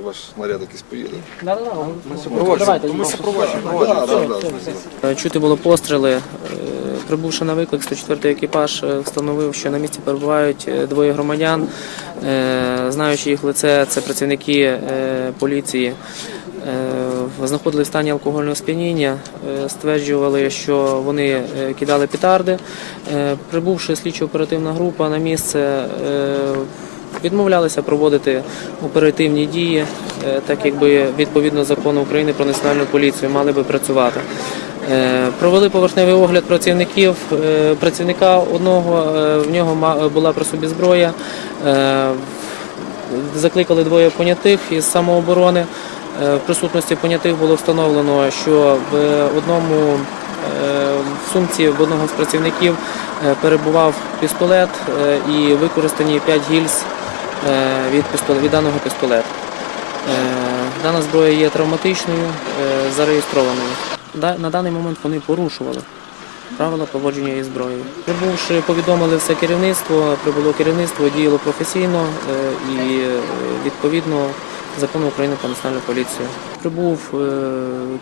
Ваш наряд якийсь поїде. Чути було постріли. Е, Прибувши на виклик, 104-й екіпаж е, встановив, що на місці перебувають е, двоє громадян. Знаючи їх лице, це працівники поліції. Знаходились в стані алкогольного сп'яніння, стверджували, що вони кидали петарди. Прибувши слідчо-оперативна група на місце, відмовлялися проводити оперативні дії, е, так якби відповідно закону України про національну поліцію мали би працювати. Е, Провели поверхневий огляд працівників. Е, Працівника одного в нього була при собі зброя. Закликали двоє понятих із самооборони. В присутності понятих було встановлено, що в одному в сумці в одного з працівників перебував пістолет і використані 5 гільз від, пістолет, від даного пістолету. Е, Дана зброя є травматичною, е, зареєстрованою. На даний момент вони порушували правила поводження із зброєю. Прибувши, повідомили все керівництво, прибуло керівництво, діяло професійно е, і е, відповідно закону України про національну поліцію. Прибув е,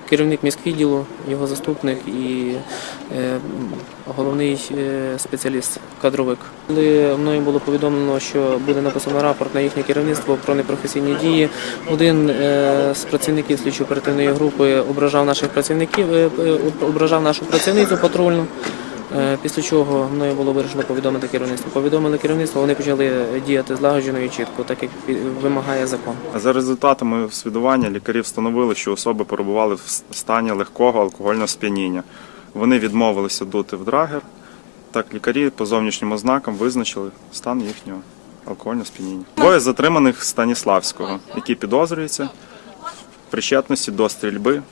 керівник міськвідділу, його заступник і е, головний е, спеціаліст, кадровик. Коли мною було повідомлено, що буде написано рапорт на їхнє керівництво про непрофесійні дії, один з працівників слідчо-оперативної групи ображав наших працівників, ображав нашу працівницю патрульну. Е, Після чого мною було вирішено повідомити керівництво. Повідомили керівництво, вони почали діяти злагоджено і чітко, так як вимагає закон. За результатами свідування лікарі встановили, що особи перебували в стані легкого алкогольного сп'яніння. Вони відмовилися дути в драгер. Так, лікарі по зовнішнім ознакам визначили стан їхнього алкогольного сп'яніння. Двоє затриманих Станіславського, які підозрюються в причетності до стрільби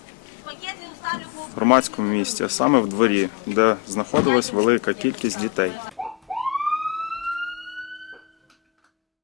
громадському місці, саме в дворі, де знаходилась велика кількість дітей.